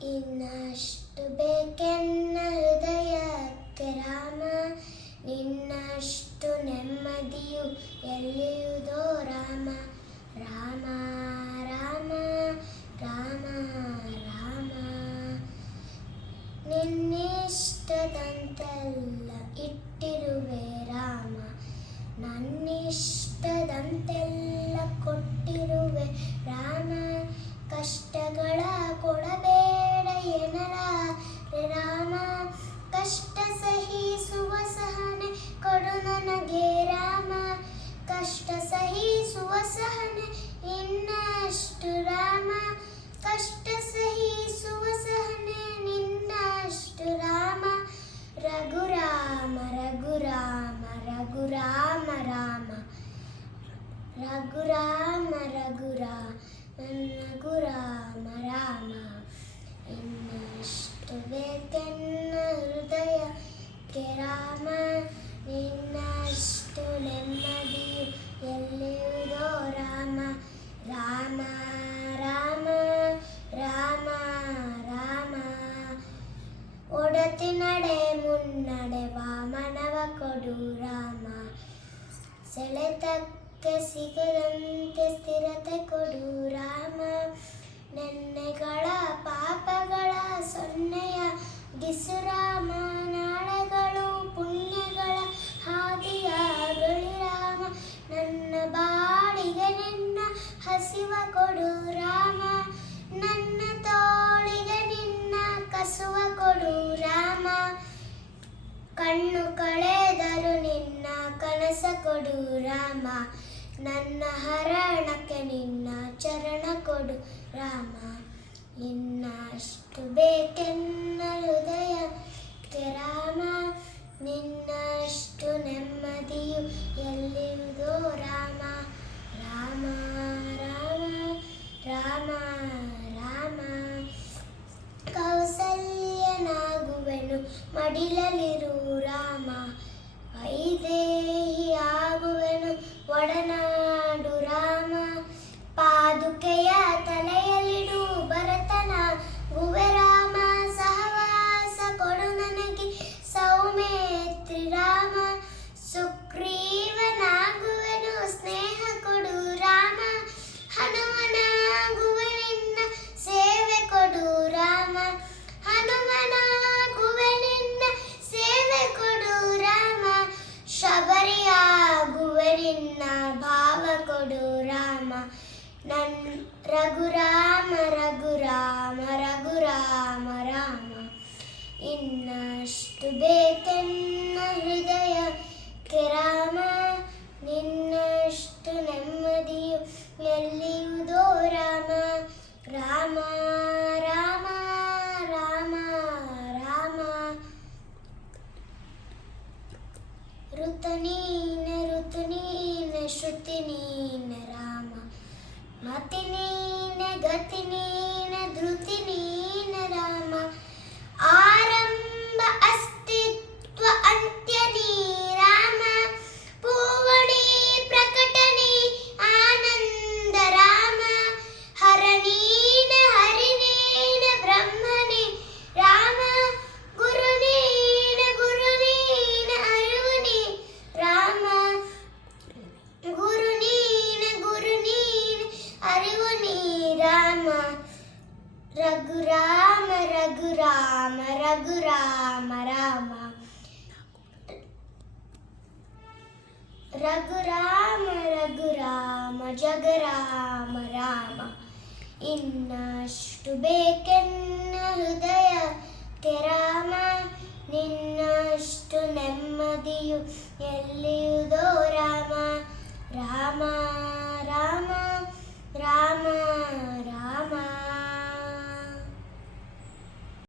ಇನ್ನಷ್ಟು ಬೇಕೆನ್ನ ಹೃದಯಕ್ಕೆ ರಾಮ, ನಿನ್ನಷ್ಟು ನೆಮ್ಮದಿಯು ಎಲ್ಲಿಯುವುದೋ ರಾಮ. ರಾಮ ರಾಮ ರಾಮ ರಾಮ, ನಿನ್ನಿಷ್ಟದಂತೆಲ್ಲ ಇಟ್ಟಿರುವೆ ರಾಮ, ನನ್ನಿಷ್ಟದಂತೆಲ್ಲ ಕೊಟ್ಟಿರುವೆ ರಾಮ. ಕಷ್ಟಗಳ ಕೊಡಬೇಡ ಎನ್ನಲಾರೆ ರಾಮ, ಕಷ್ಟ ಸಹಿಸುವ ಸಹನೆ ಕೊಡು ನನಗೆ ರಾಮ. ಕಷ್ಟ ಸಹಿಸುವ ಸಹನೆ ಇನ್ನಷ್ಟು ರಾಮ, ಕಷ್ಟ ಸಹಿಸುವ ಸಹನೆ ನಿನ್ನಷ್ಟು ರಾಮ. ರಘುರಾಮ ರಘುರಾಮ ರಘುರಾಮ ರಾಮ, ರಘುರಾಮ ರಘುರಾಮ ರಘುರಾಮ ರಾಮ. ಇನ್ನಷ್ಟು ಬೇಕೆನ್ನ ಹೃದಯಕ್ಕೆ ರಾಮ, ನಿನ್ನಷ್ಟು ನೆಮ್ಮದಿಯು ಎಲ್ಲಿಯುವುದೋ ರಾಮ. ರಾಮ ರಾಮ ರಾಮ ರಾಮ, ಒಡತಿ ನಡೆ ಮುನ್ನಡೆ ವಾಮನವ ಕೊಡು ರಾಮ, ಸೆಳೆತಕ್ಕೆ ಸಿಗದಂತೆ ಸ್ಥಿರತೆ ಕೊಡು ರಾಮ. ನೆನ್ನೆಗಳ ಪಾಪಗಳ ಸೊನ್ನೆಯಾಗಿಸು ರಾಮ, ನಾಳೆಗಳು ಪುಣ್ಯಗಳ ಹಾದಿಯಾಗಲಿ ರಾಮ. ನನ್ನ ಬಾಳಿಗೆ ನಿನ್ನ ಹಸಿವ ಕೊಡು ರಾಮ, ನನ್ನ ತೋಳಿಗೆ ನಿನ್ನ ಕಸುವ ಕೊಡು ರಾಮ. ಕಣ್ಣು ಕಳೆದರು ನಿನ್ನ ಕನಸ ಕೊಡು ರಾಮ, ನನ್ನ ಹರಣಕ್ಕೆ ನಿನ್ನ ಚರಣ ಕೊಡು ರಾಮ. ಇನ್ನಷ್ಟು ಬೇಕೆನ್ನ ಹೃದಯಕ್ಕೆ ರಾಮ, ನಿನ್ನಷ್ಟು ನೆಮ್ಮದಿಯು ಎಲ್ಲಿಯುವುದೋ ರಾಮ. ರಾಮ ರಾಮ ರಾಮ ರಾಮ, ಕೌಸಲ್ಯನಾಗುವೆನು ಮಡಿಲಲಿರು ರಾಮ, ವೈದೇಹಿ ಆಗುವೆನು ಒಡನಾಡು ರಾಮ. ಪಾದುಕೆಯ ತಲೆಯಲ್ಲಿಡು ಭರತನಾಗುವೆ ರಾಮ, ಸಹವಾಸ ಕೊಡು ನನಗೆ ಸೌಮೇತ್ರಿ ರಾಮ. ಸುಗ್ರೀವನಾಗುವೆನು ಸ್ನೇಹ ಕೊಡು ರಾಮ, ಹನುಮನಾಗುವೆ ನಿನ್ನ ಸೇವೆ ಕೊಡು ರಾಮ. ಹನುಮನಾಗುವೆ ನಿನ್ನ ಸೇವೆ ಕೊಡು ರಾಮ, ಶಬರಿಯಾಗುವೆ ನಿನ್ನ ಭಾವ ಕೊಡು ರಾಮ. ರಘುರಾಮ ರಘುರಾಮ ರಘುರಾಮ ರಾಮ, ಇನ್ನಷ್ಟು ಬೇಕೆನ್ನ ಹೃದಯಕ್ಕೆ ರಾಮ, ನಿನ್ನಷ್ಟು ನೆಮ್ಮದಿಯು ಎಲ್ಲಿಯುವುದೋ ರಾಮ. ರಾಮ ರಾಮ ರಾಮ ರಾಮ, ಋತು ನೀನೆ ಶ್ರುತಿ ನೀನೆ ರಾಮ, ಮತಿ ನೀನೆ ಗತಿ ನೀನೆ ಧೃತಿ ನೀನೆ ರಾಮ. ಆರಂಭ ಅಸ್ತಿತ್ವ ಅಂತ್ಯ ನೀ ರಾಮ, ಪೂವಣಿ ಪ್ರಕಟಣೆ ಆನಂದ ರಾಮ. ಹರ ನೀನೆ ಹರಿ ನೀನೆ ಬ್ರಹ್ಮನೇ ರಾಮ, ಗುರು ನೀನೆ ಅರಿವು ನೀ ರಾಮ. ಗುರು ನೀನೆ ಅರಿವು ನೀ ರಾಮ. ರಘುರಾಮ ರಘುರಾಮ ರಘುರಾಮ ರಾಮ, ರಘುರಾಮ ರಘುರಾಮ ಜಗರಾಮ ರಾಮ. ಇನ್ನಷ್ಟು ಬೇಕೆನ್ನ ಹೃದಯಕ್ಕೆ ರಾಮ, ನಿನ್ನಷ್ಟು ನೆಮ್ಮದಿಯು ಎಲ್ಲಿಯುವುದೋ ರಾಮ.